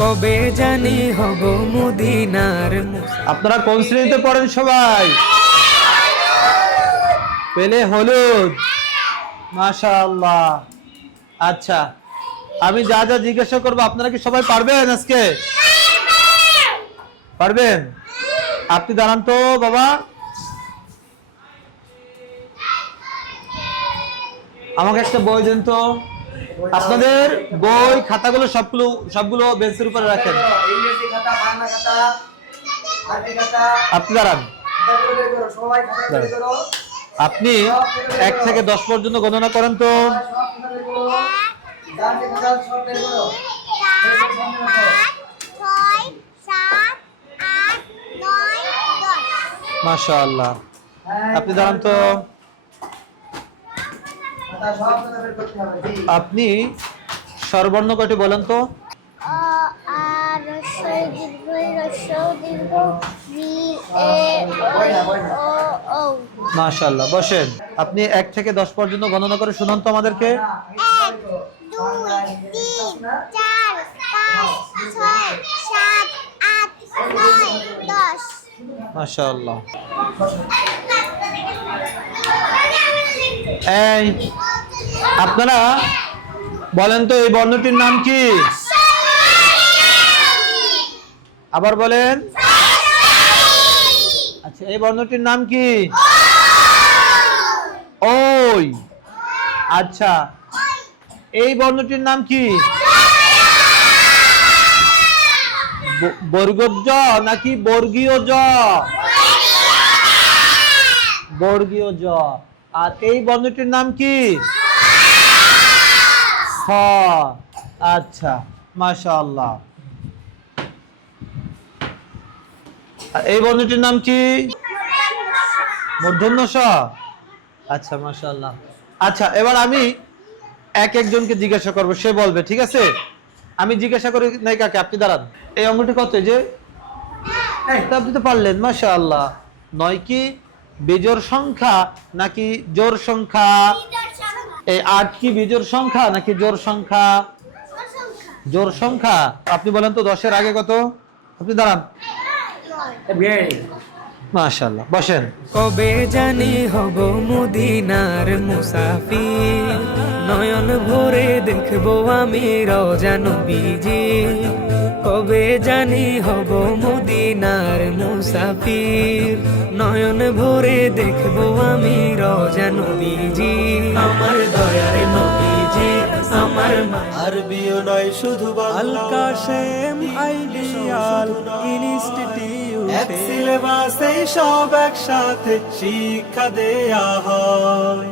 কবে জানি হব মদিনার। আপনারা কোন শ্রেণীতে পড়েন সবাই? পেলে হলুদ, মাশাআল্লাহ। আচ্ছা, আমি যা যা জিজ্ঞাসা করবো আপনারা কি সবাই পারবেন? আজকে পারবেন? আপনি দাঁড়ান তো বাবা, আমাকে একটা বই দেন তো। আপনাদের বই খাতাগুলো সবগুলো বেঞ্চের উপরে রাখেন। আপনি দাঁড়ান। আপনি 1 থেকে 10 পর্যন্ত গণনা করেন তো। মাশাআল্লাহ। আপনি দাঁড়ান তো। আপনি স্বরবর্ণ কয়টি বলেন তো? মাশাআল্লাহ। বসেন। আপনি 1 থেকে 10 পর্যন্ত গণনা করে শুনান তো আমাদেরকে। 1 2 3 4 5 6 7 8 9 10। মাশাআল্লাহ। এই আপনারা বলেন তো এই বর্ণটির নাম কি? আবার বলেন। আচ্ছা, এই বর্ণটির নাম কি? ওই। আচ্ছা, এই বর্ণটির নাম কি? বর্গজ জ নাকি বর্গীয় জ? বর্গীয় জ। আর এই বর্ণটির নাম কি? খ। আচ্ছা, মাশাআল্লাহ। আর এই বর্ণটির নাম কি? মূর্ধন্য ষ। আচ্ছা, মাশাআল্লাহ। আচ্ছা, এবার আমি একজনকে জিজ্ঞাসা করব, সে বলবে, ঠিক আছে? আমি জিজ্ঞাসা করি নাই কাকে? আপনি দাঁড়ান। এই অঙ্কটি কত? যে আপনি তো পারলেন, মাশাআল্লাহ। 9 কি বিজোড় সংখ্যা নাকি জোড় সংখ্যা? এই 8 কি বিজোড় সংখ্যা নাকি জোড় সংখ্যা? জোড় সংখ্যা। আপনি বলেন তো 10 এর আগে কত? আপনি দাঁড়ান। মাশাআল্লাহ। বসেন। কবে জানি হব মদিনার মুসাফির, নয়ন ভরে দেখবো আমি রওজা নবীজি। কবে জানি হব মদিনার মুসাফির, নয়ন ভরে দেখবো আমি রওজা নবীজি। আমার দয়ার নবীজি, আমার আরবিও নয় শুধু আল কাশেম আইডিয়াল ইনস্টিটিউট, এক সিলেবাসে সব একসাথে শিক্ষা দেয়া হয়।